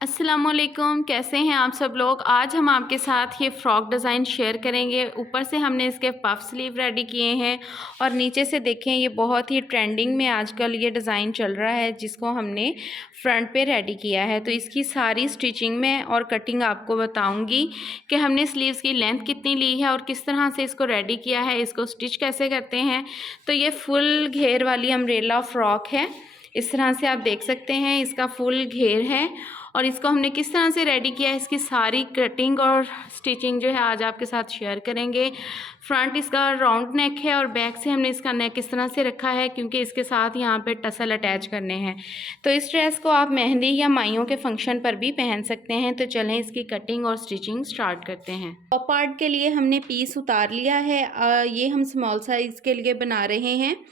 अस्सलामुअलैकुम, कैसे हैं आप सब लोग। आज हम आपके साथ ये फ़्रॉक डिज़ाइन शेयर करेंगे। ऊपर से हमने इसके पफ स्लीव रेडी किए हैं और नीचे से देखें ये बहुत ही ट्रेंडिंग में आजकल ये डिज़ाइन चल रहा है जिसको हमने फ्रंट पे रेडी किया है। तो इसकी सारी स्टिचिंग में और कटिंग आपको बताऊंगी कि हमने स्लीव्स की लेंथ कितनी ली है और किस तरह से इसको रेडी किया है, इसको स्टिच कैसे करते हैं। तो ये फुल घेर वाली अम्ब्रेला फ्रॉक है। इस तरह से आप देख सकते हैं, इसका फुल घेर है और इसको हमने किस तरह से रेडी किया है, इसकी सारी कटिंग और स्टिचिंग जो है आज आपके साथ शेयर करेंगे। फ्रंट इसका राउंड नेक है और बैक से हमने इसका नेक इस तरह से रखा है क्योंकि इसके साथ यहाँ पे टसल अटैच करने हैं। तो इस ड्रेस को आप मेहंदी या माइयों के फंक्शन पर भी पहन सकते हैं। तो चलें इसकी कटिंग और स्टिचिंग स्टार्ट करते हैं। टॉप पार्ट के लिए हमने पीस उतार लिया है। ये हम स्मॉल साइज़ के लिए बना रहे हैं।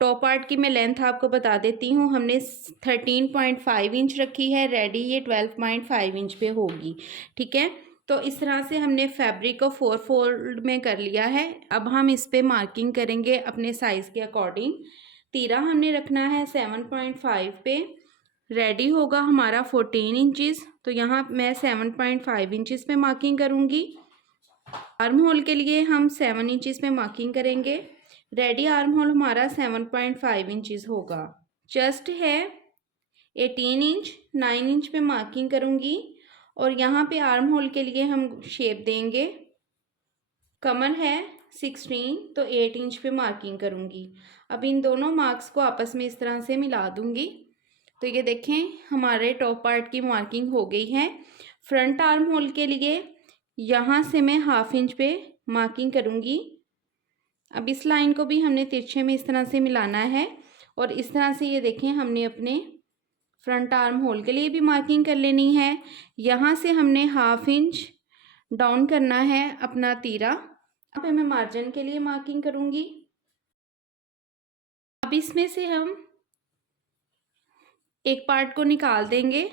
टॉप पार्ट की मैं लेंथ आपको बता देती हूँ। हमने 13.5 इंच रखी है, रेडी ये 12.5 इंच पे होगी। ठीक है, तो इस तरह से हमने फैब्रिक को 4 फोल्ड में कर लिया है। अब हम इस पे मार्किंग करेंगे अपने साइज़ के अकॉर्डिंग। तीरा हमने रखना है 7.5 पे। रेडी होगा हमारा 14 इंचज़। तो यहाँ मैं 7.5 इंचज़ पे मार्किंग करूँगी। आर्म होल के लिए हम 7 इंचज़ पे मार्किंग करेंगे। रेडी आर्म होल हमारा 7.5 इंचज़ होगा। चेस्ट है 18 इंच, 9 इंच पे मार्किंग करूँगी और यहाँ पे आर्म होल के लिए हम शेप देंगे। कमर है 16, तो 8 इंच पे मार्किंग करूँगी। अब इन दोनों मार्क्स को आपस में इस तरह से मिला दूँगी। तो ये देखें हमारे टॉप पार्ट की मार्किंग हो गई है। फ्रंट आर्म होल के लिए यहाँ से मैं 1/2 इंच पे मार्किंग करूँगी। अब इस लाइन को भी हमने तिरछे में इस तरह से मिलाना है और इस तरह से ये देखें हमने अपने फ्रंट आर्म होल के लिए भी मार्किंग कर लेनी है। यहाँ से हमने 1/2 इंच डाउन करना है अपना तीरा। यहाँ पे मैं मार्जिन के लिए मार्किंग करूँगी। अब इसमें से हम एक पार्ट को निकाल देंगे।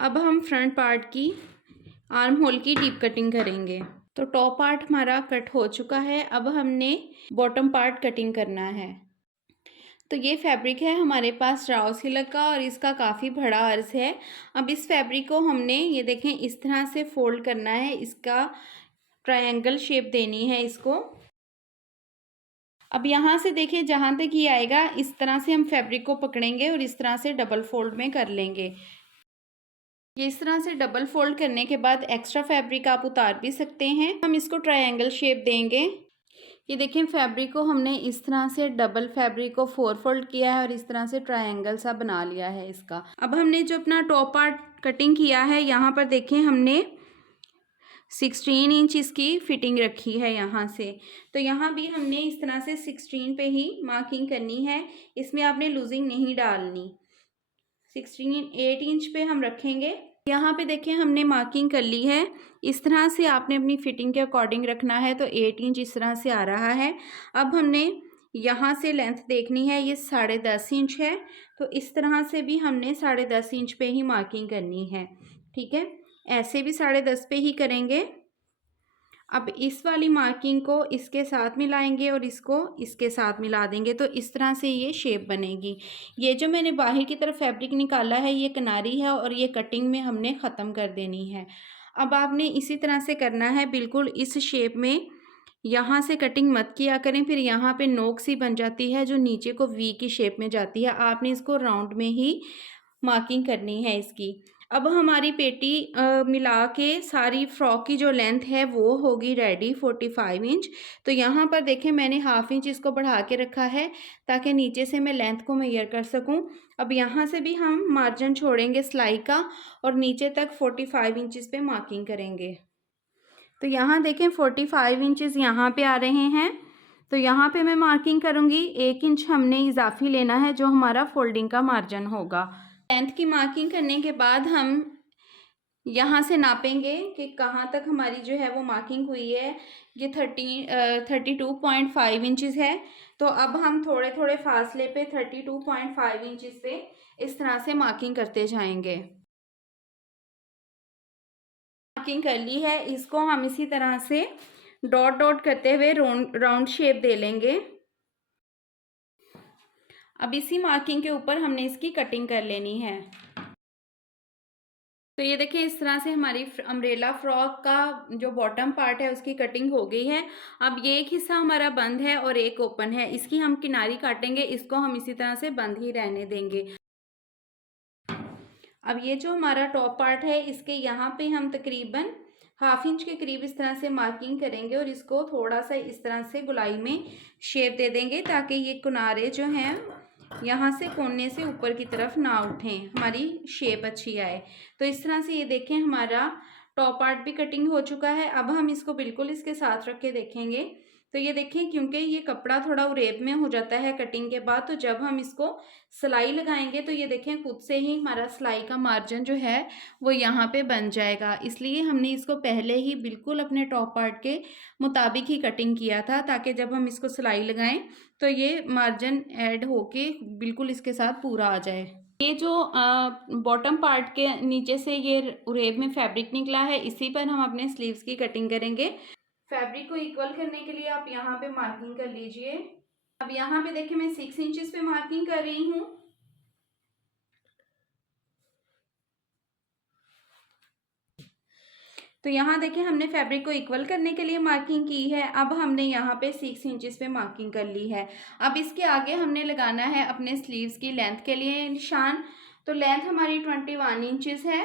अब हम फ्रंट पार्ट की आर्म होल की डीप कटिंग करेंगे। तो टॉप पार्ट हमारा कट हो चुका है। अब हमने बॉटम पार्ट कटिंग करना है। तो ये फैब्रिक है हमारे पास राव सिल्क का और इसका काफ़ी बड़ा अर्ज है। अब इस फैब्रिक को हमने ये देखें इस तरह से फोल्ड करना है, इसका ट्रायंगल शेप देनी है इसको। अब यहाँ से देखिए जहाँ तक ये आएगा इस तरह से हम फैब्रिक को पकड़ेंगे और इस तरह से डबल फोल्ड में कर लेंगे। ये इस तरह से डबल फोल्ड करने के बाद एक्स्ट्रा फैब्रिक आप उतार भी सकते हैं। हम इसको ट्रायंगल शेप देंगे। ये देखें फैब्रिक को हमने इस तरह से डबल फैब्रिक को 4 फोल्ड किया है और इस तरह से ट्रायंगल सा बना लिया है इसका। अब हमने जो अपना टॉप पार्ट कटिंग किया है यहाँ पर देखें हमने 16 इंच इसकी फिटिंग रखी है यहाँ से। तो यहाँ भी हमने इस तरह से 16 पे ही मार्किंग करनी है, इसमें आपने लूजिंग नहीं डालनी। 8 इंच पे हम रखेंगे। यहाँ पे देखें हमने मार्किंग कर ली है। इस तरह से आपने अपनी फिटिंग के अकॉर्डिंग रखना है। तो 8 इंच इस तरह से आ रहा है। अब हमने यहाँ से लेंथ देखनी है, ये 10.5 इंच है। तो इस तरह से भी हमने 10.5 इंच पे ही मार्किंग करनी है। ठीक है, ऐसे भी 10.5 पे ही करेंगे। अब इस वाली मार्किंग को इसके साथ मिलाएंगे और इसको इसके साथ मिला देंगे। तो इस तरह से ये शेप बनेगी। ये जो मैंने बाहर की तरफ फैब्रिक निकाला है ये किनारी है और ये कटिंग में हमने ख़त्म कर देनी है। अब आपने इसी तरह से करना है, बिल्कुल इस शेप में। यहाँ से कटिंग मत किया करें, फिर यहाँ पे नोक सी बन जाती है जो नीचे को वी की शेप में जाती है। आपने इसको राउंड में ही मार्किंग करनी है इसकी। अब हमारी पेटी मिला के सारी फ्रॉक की जो लेंथ है वो होगी रेडी 45 इंच। तो यहाँ पर देखें मैंने 1/2 इंच इसको बढ़ा के रखा है ताकि नीचे से मैं लेंथ को मेजर कर सकूँ। अब यहाँ से भी हम मार्जिन छोड़ेंगे सिलाई का और नीचे तक 45 इंचज़ पे मार्किंग करेंगे। तो यहाँ देखें 45 इंचज़ यहाँ पे आ रहे हैं। तो यहाँ पे मैं मार्किंग करूँगी। 1 इंच हमने इजाफी लेना है जो हमारा फोल्डिंग का मार्जिन होगा। लेंथ की मार्किंग करने के बाद हम यहाँ से नापेंगे कि कहाँ तक हमारी जो है वो मार्किंग हुई है। ये 32.5 इंचज़ है। तो अब हम थोड़े थोड़े फासले पे 32.5 इंचज़ पे इस तरह से मार्किंग करते जाएंगे। मार्किंग कर ली है, इसको हम इसी तरह से डॉट डॉट करते हुए राउंड शेप दे लेंगे। अब इसी मार्किंग के ऊपर हमने इसकी कटिंग कर लेनी है। तो ये देखिए इस तरह से हमारी अम्ब्रेला फ्रॉक का जो बॉटम पार्ट है उसकी कटिंग हो गई है। अब ये एक हिस्सा हमारा बंद है और एक ओपन है, इसकी हम किनारी काटेंगे, इसको हम इसी तरह से बंद ही रहने देंगे। अब ये जो हमारा टॉप पार्ट है इसके यहाँ पे हम तकरीबन 1/2 इंच के करीब इस तरह से मार्किंग करेंगे और इसको थोड़ा सा इस तरह से गोलाई में शेप दे देंगे ताकि ये किनारे जो हैं यहाँ से कोने से ऊपर की तरफ ना उठें, हमारी शेप अच्छी आए। तो इस तरह से ये देखें हमारा टॉप पार्ट भी कटिंग हो चुका है। अब हम इसको बिल्कुल इसके साथ रख के देखेंगे तो ये देखें क्योंकि ये कपड़ा थोड़ा उरेब में हो जाता है कटिंग के बाद, तो जब हम इसको सिलाई लगाएंगे तो ये देखें खुद से ही हमारा सिलाई का मार्जिन जो है वो यहाँ पे बन जाएगा। इसलिए हमने इसको पहले ही बिल्कुल अपने टॉप पार्ट के मुताबिक ही कटिंग किया था ताकि जब हम इसको सिलाई लगाएं तो ये मार्जिन ऐड होके बिल्कुल इसके साथ पूरा आ जाए। ये जो बॉटम पार्ट के नीचे से ये उरेब में फैब्रिक निकला है इसी पर हम अपने स्लीव्स की कटिंग करेंगे। फैब्रिक को इक्वल करने के लिए आप यहाँ पे मार्किंग कर लीजिए। अब यहाँ पे देखिए मैं 6 इंचेस पे मार्किंग कर रही हूँ। तो यहाँ देखिए हमने फैब्रिक को इक्वल करने के लिए मार्किंग की है। अब हमने यहाँ पे 6 इंचेस पे मार्किंग कर ली है। अब इसके आगे हमने लगाना है अपने स्लीव्स की लेंथ के लिए निशान। तो लेंथ हमारी 21 इंचेस है,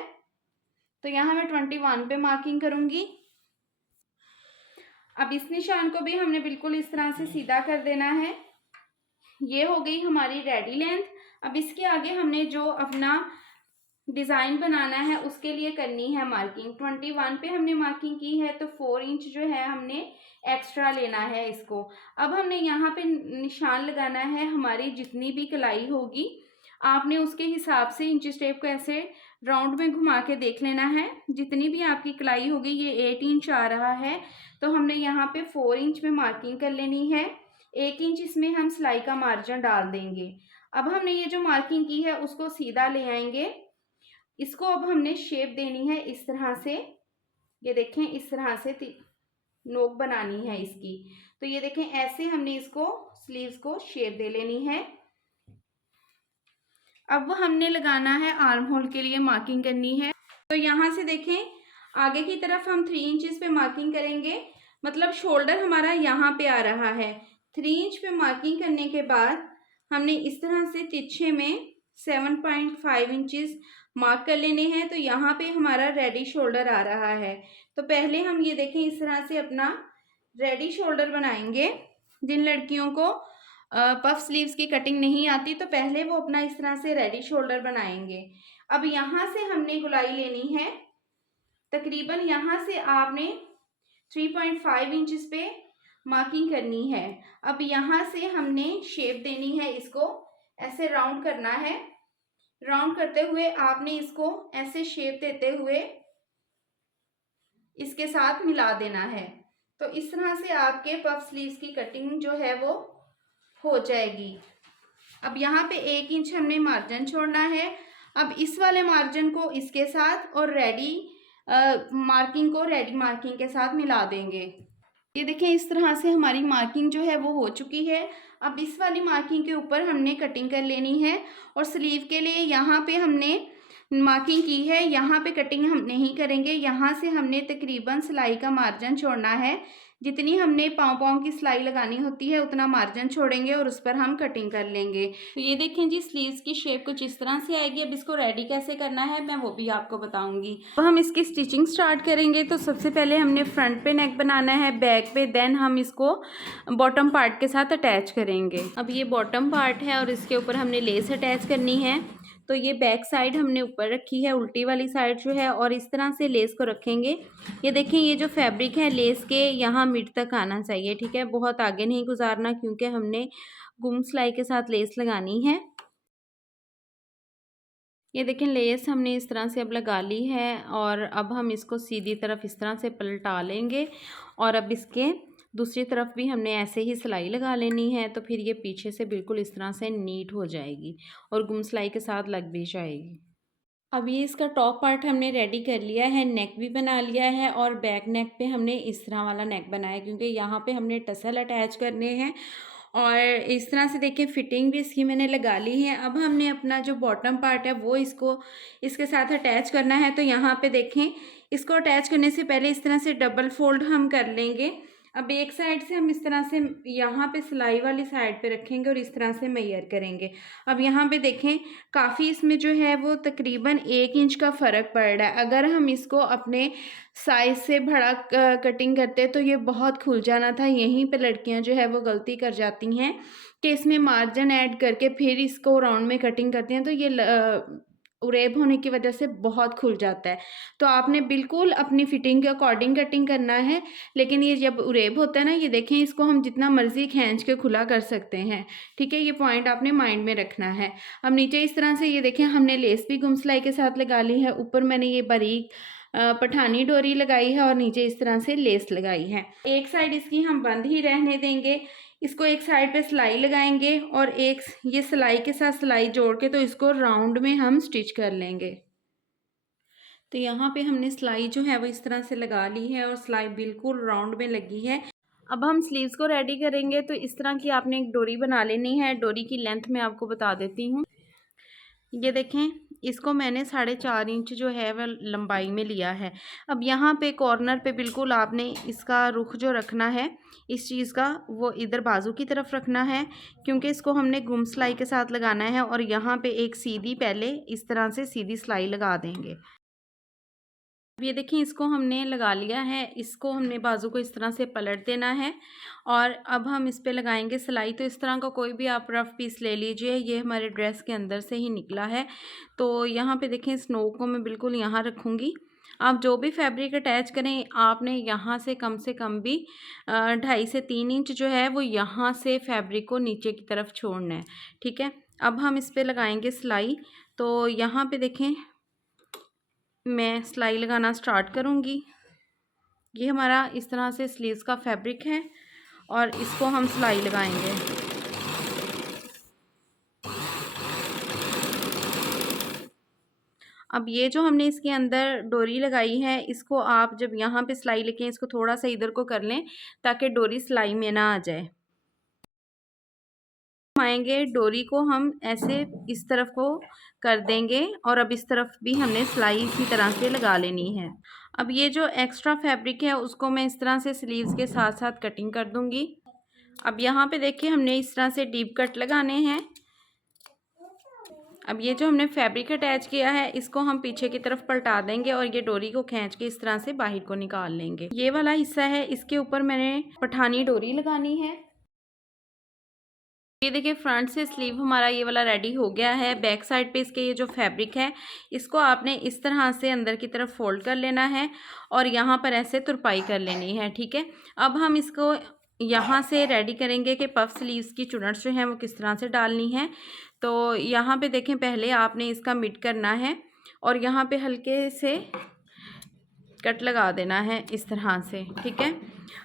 तो यहाँ मैं 21 पे मार्किंग करूँगी। अब इस निशान को भी हमने बिल्कुल इस तरह से सीधा कर देना है। ये हो गई हमारी रेडी लेंथ। अब इसके आगे हमने जो अपना डिज़ाइन बनाना है उसके लिए करनी है मार्किंग। 21 पे हमने मार्किंग की है तो 4 इंच जो है हमने एक्स्ट्रा लेना है इसको। अब हमने यहाँ पे निशान लगाना है, हमारी जितनी भी कलाई होगी आपने उसके हिसाब से इंच टेप को ऐसे राउंड में घुमा के देख लेना है। जितनी भी आपकी कलाई होगी, ये 8 इंच आ रहा है तो हमने यहाँ पे 4 इंच में मार्किंग कर लेनी है। 1 इंच इसमें हम सिलाई का मार्जिन डाल देंगे। अब हमने ये जो मार्किंग की है उसको सीधा ले आएंगे। इसको अब हमने शेप देनी है इस तरह से, ये देखें इस तरह से नोक बनानी है इसकी। तो ये देखें ऐसे हमने इसको स्लीव्स को शेप दे लेनी है। अब हमने लगाना है आर्म होल के लिए मार्किंग करनी है। तो यहाँ से देखें आगे की तरफ हम 3 इंचेस पे मार्किंग करेंगे, मतलब शोल्डर हमारा यहाँ पे आ रहा है। 3 इंच पे मार्किंग करने के बाद हमने इस तरह से तिरछे में 7.5 इंचेस मार्क कर लेने हैं। तो यहाँ पे हमारा रेडी शोल्डर आ रहा है। तो पहले हम ये देखें इस तरह से अपना रेडी शोल्डर बनाएंगे। जिन लड़कियों को पफ स्लीव्स की कटिंग नहीं आती तो पहले वो अपना इस तरह से रेडी शोल्डर बनाएंगे। अब यहाँ से हमने गुलाई लेनी है, तकरीबन यहाँ से आपने 3.5 इंचेस पे मार्किंग करनी है। अब यहाँ से हमने शेप देनी है, इसको ऐसे राउंड करना है। राउंड करते हुए आपने इसको ऐसे शेप देते हुए इसके साथ मिला देना है। तो इस तरह से आपके पफ स्लीव्स की कटिंग जो है वो हो जाएगी। अब यहाँ पे 1 इंच हमने मार्जिन छोड़ना है। अब इस वाले मार्जिन को इसके साथ और रेडी मार्किंग को रेडी मार्किंग के साथ मिला देंगे। ये देखें इस तरह से हमारी मार्किंग जो है वो हो चुकी है। अब इस वाली मार्किंग के ऊपर हमने कटिंग कर लेनी है और स्लीव के लिए यहाँ पे हमने मार्किंग की है, यहाँ पे कटिंग हम नहीं करेंगे। यहाँ से हमने तकरीबन सिलाई का मार्जिन छोड़ना है। जितनी हमने पाँव की सिलाई लगानी होती है उतना मार्जिन छोड़ेंगे और उस पर हम कटिंग कर लेंगे। तो ये देखें जी स्लीव्स की शेप कुछ इस तरह से आएगी। अब इसको रेडी कैसे करना है मैं वो भी आपको बताऊंगी। तो हम इसकी स्टिचिंग स्टार्ट करेंगे। तो सबसे पहले हमने फ्रंट पे नेक बनाना है, बैक पे, देन हम इसको बॉटम पार्ट के साथ अटैच करेंगे। अब ये बॉटम पार्ट है और इसके ऊपर हमने लेस अटैच करनी है। तो ये बैक साइड हमने ऊपर रखी है, उल्टी वाली साइड जो है, और इस तरह से लेस को रखेंगे। ये देखें ये जो फैब्रिक है लेस के यहाँ मिड तक आना चाहिए, ठीक है, बहुत आगे नहीं गुजारना क्योंकि हमने गुम सिलाई के साथ लेस लगानी है। ये देखें लेस हमने इस तरह से अब लगा ली है और अब हम इसको सीधी तरफ इस तरह से पलटा लेंगे और अब इसके दूसरी तरफ भी हमने ऐसे ही सिलाई लगा लेनी है। तो फिर ये पीछे से बिल्कुल इस तरह से नीट हो जाएगी और गुम सिलाई के साथ लग भी जाएगी। अब ये इसका टॉप पार्ट हमने रेडी कर लिया है, नेक भी बना लिया है और बैक नेक पे हमने इस तरह वाला नेक बनाया क्योंकि यहाँ पे हमने टसल अटैच करने हैं और इस तरह से देखिए फिटिंग भी इसकी मैंने लगा ली है। अब हमने अपना जो बॉटम पार्ट है वो इसको इसके साथ अटैच करना है। तो यहाँ पे देखें, इसको अटैच करने से पहले इस तरह से डबल फोल्ड हम कर लेंगे। अब एक साइड से हम इस तरह से यहाँ पे सिलाई वाली साइड पे रखेंगे और इस तरह से मेजर करेंगे। अब यहाँ पे देखें, काफ़ी इसमें जो है वो तकरीबन 1 इंच का फ़र्क पड़ रहा है। अगर हम इसको अपने साइज से बड़ा कटिंग करते तो ये बहुत खुल जाना था। यहीं पे लड़कियां जो है वो गलती कर जाती हैं कि इसमें मार्जिन ऐड करके फिर इसको राउंड में कटिंग करते हैं, तो ये उरेब होने की वजह से बहुत खुल जाता है। तो आपने बिल्कुल अपनी फिटिंग के अकॉर्डिंग कटिंग करना है। लेकिन ये जब उरेब होता है ना, ये देखें, इसको हम जितना मर्जी खींच के खुला कर सकते हैं। ठीक है, ये पॉइंट आपने माइंड में रखना है। अब नीचे इस तरह से ये देखें, हमने लेस भी गुम सिलाई के साथ लगा ली है। ऊपर मैंने ये बारीक पठानी डोरी लगाई है और नीचे इस तरह से लेस लगाई है। एक साइड इसकी हम बंद ही रहने देंगे, इसको एक साइड पे सिलाई लगाएंगे और एक ये सिलाई के साथ सिलाई जोड़ के तो इसको राउंड में हम स्टिच कर लेंगे। तो यहाँ पे हमने सिलाई जो है वो इस तरह से लगा ली है और सिलाई बिल्कुल राउंड में लगी है। अब हम स्लीव्स को रेडी करेंगे। तो इस तरह की आपने एक डोरी बना लेनी है। डोरी की लेंथ मैं आपको बता देती हूँ। ये देखें, इसको मैंने 4.5 इंच जो है वह लंबाई में लिया है। अब यहाँ पे कॉर्नर पे बिल्कुल आपने इसका रुख जो रखना है इस चीज़ का, वो इधर बाजू की तरफ रखना है, क्योंकि इसको हमने गुम सिलाई के साथ लगाना है। और यहाँ पे एक सीधी, पहले इस तरह से सीधी सिलाई लगा देंगे। अब ये देखें, इसको हमने लगा लिया है। इसको हमने बाजू को इस तरह से पलट देना है और अब हम इस पे लगाएंगे सिलाई। तो इस तरह का कोई भी आप रफ पीस ले लीजिए। ये हमारे ड्रेस के अंदर से ही निकला है। तो यहाँ पे देखें, इस नोक को मैं बिल्कुल यहाँ रखूँगी। आप जो भी फैब्रिक अटैच करें, आपने यहाँ से कम भी 2.5 से 3 इंच जो है वो यहाँ से फैब्रिक को नीचे की तरफ छोड़ना है। ठीक है, अब हम इस पर लगाएंगे सिलाई। तो यहाँ पे देखें, मैं सिलाई लगाना स्टार्ट करूँगी। ये हमारा इस तरह से स्लीव्स का फैब्रिक है और इसको हम सिलाई लगाएंगे। अब ये जो हमने इसके अंदर डोरी लगाई है, इसको आप जब यहाँ पे सिलाई लेके इसको थोड़ा सा इधर को कर लें ताकि डोरी सिलाई में ना आ जाए। आएंगे, डोरी को हम ऐसे इस तरफ को कर देंगे और अब इस तरफ भी हमने सिलाई इसी तरह से लगा लेनी है। अब ये जो एक्स्ट्रा फैब्रिक है उसको मैं इस तरह से स्लीव्स के साथ साथ कटिंग कर दूंगी। अब यहाँ पे देखिए, हमने इस तरह से डीप कट लगाने हैं। अब ये जो हमने फैब्रिक अटैच किया है इसको हम पीछे की तरफ पलटा देंगे और ये डोरी को खींच के इस तरह से बाहर को निकाल लेंगे। ये वाला हिस्सा है, इसके ऊपर मैंने पठानी डोरी लगानी है। ये देखिए, फ्रंट से स्लीव हमारा ये वाला रेडी हो गया है। बैक साइड पे इसके ये जो फैब्रिक है इसको आपने इस तरह से अंदर की तरफ फोल्ड कर लेना है और यहाँ पर ऐसे तुरपाई कर लेनी है। ठीक है, अब हम इसको यहाँ से रेडी करेंगे कि पफ स्लीव्स की चुनट जो है वो किस तरह से डालनी है। तो यहाँ पे देखें, पहले आपने इसका मिड करना है और यहाँ पे हल्के से कट लगा देना है इस तरह से। ठीक है,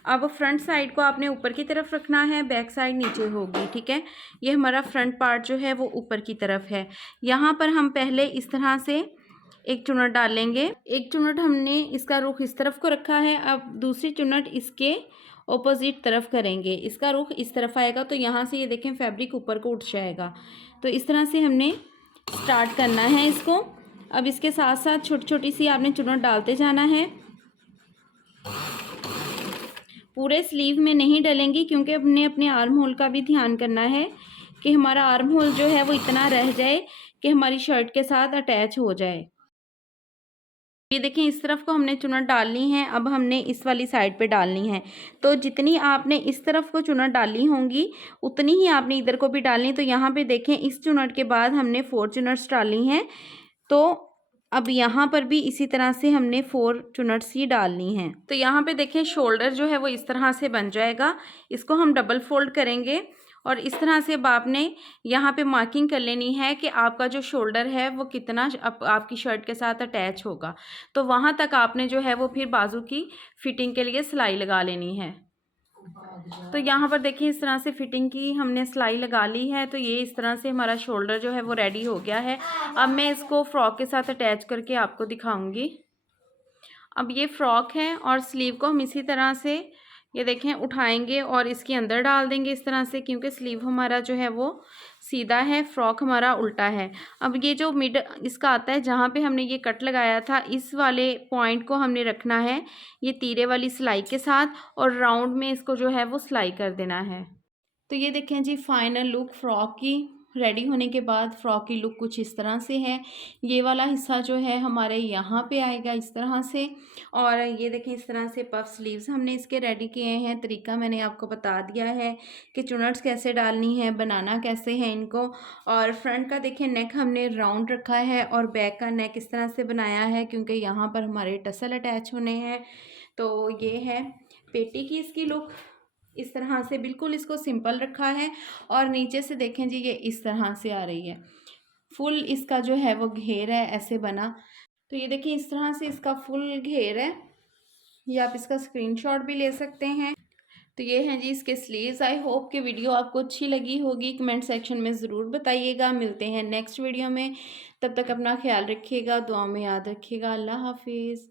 अब फ्रंट साइड को आपने ऊपर की तरफ रखना है, बैक साइड नीचे होगी। ठीक है, ये हमारा फ्रंट पार्ट जो है वो ऊपर की तरफ है। यहाँ पर हम पहले इस तरह से एक चुनट डालेंगे। एक चुनट हमने इसका रुख इस तरफ को रखा है। अब दूसरी चुनट इसके ऑपोजिट तरफ करेंगे, इसका रुख इस तरफ आएगा। तो यहाँ से ये देखें, फैब्रिक ऊपर को उठ जाएगा। तो इस तरह से हमने स्टार्ट करना है इसको। अब इसके साथ साथ छोटी छोटी सी आपने चुनट डालते जाना है। पूरे स्लीव में नहीं डलेंगी, क्योंकि हमने अपने आर्म होल का भी ध्यान करना है कि हमारा आर्म होल जो है वो इतना रह जाए कि हमारी शर्ट के साथ अटैच हो जाए। ये देखें, इस तरफ को हमने चुनट डालनी है। अब हमने इस वाली साइड पे डालनी है। तो जितनी आपने इस तरफ को चुनट डाली होंगी उतनी ही आपने इधर को भी डालनी। तो यहाँ पे देखें, इस चुनट के बाद हमने 4 चुनट्स डाली हैं। तो अब यहाँ पर भी इसी तरह से हमने 4 चुनट्स ही डालनी हैं। तो यहाँ पे देखें, शोल्डर जो है वो इस तरह से बन जाएगा। इसको हम डबल फोल्ड करेंगे और इस तरह से अब आपने यहाँ पे मार्किंग कर लेनी है कि आपका जो शोल्डर है वो कितना आपकी शर्ट के साथ अटैच होगा। तो वहाँ तक आपने जो है वो फिर बाजू की फिटिंग के लिए सिलाई लगा लेनी है। तो यहाँ पर देखिए, इस तरह से फिटिंग की हमने सिलाई लगा ली है। तो ये इस तरह से हमारा शोल्डर जो है वो रेडी हो गया है। अब मैं इसको फ्रॉक के साथ अटैच करके आपको दिखाऊंगी। अब ये फ्रॉक है और स्लीव को हम इसी तरह से ये देखें उठाएंगे और इसके अंदर डाल देंगे इस तरह से, क्योंकि स्लीव हमारा जो है वो सीधा है, फ्रॉक हमारा उल्टा है। अब ये जो मिड इसका आता है जहाँ पे हमने ये कट लगाया था, इस वाले पॉइंट को हमने रखना है ये तीरे वाली सिलाई के साथ, और राउंड में इसको जो है वो सिलाई कर देना है। तो ये देखें जी फाइनल लुक फ्रॉक की रेडी होने के बाद फ्रॉक की लुक कुछ इस तरह से है। ये वाला हिस्सा जो है हमारे यहाँ पे आएगा इस तरह से, और ये देखें इस तरह से पफ स्लीव्स हमने इसके रेडी किए हैं। तरीका मैंने आपको बता दिया है कि चुनट्स कैसे डालनी है, बनाना कैसे है इनको। और फ्रंट का देखें नेक हमने राउंड रखा है, और बैक का नेक इस तरह से बनाया है क्योंकि यहाँ पर हमारे टसल अटैच होने हैं। तो ये है पेटी की इसकी लुक, इस तरह से बिल्कुल इसको सिंपल रखा है। और नीचे से देखें जी ये इस तरह से आ रही है, फुल इसका जो है वो घेर है ऐसे बना। तो ये देखिए इस तरह से इसका फुल घेर है, ये आप इसका स्क्रीनशॉट भी ले सकते हैं। तो ये हैं जी इसके स्लीव्स। आई होप कि वीडियो आपको अच्छी लगी होगी, कमेंट सेक्शन में ज़रूर बताइएगा। मिलते हैं नेक्स्ट वीडियो में, तब तक अपना ख्याल रखिएगा, दुआ में याद रखिएगा। अल्लाह हाफिज़।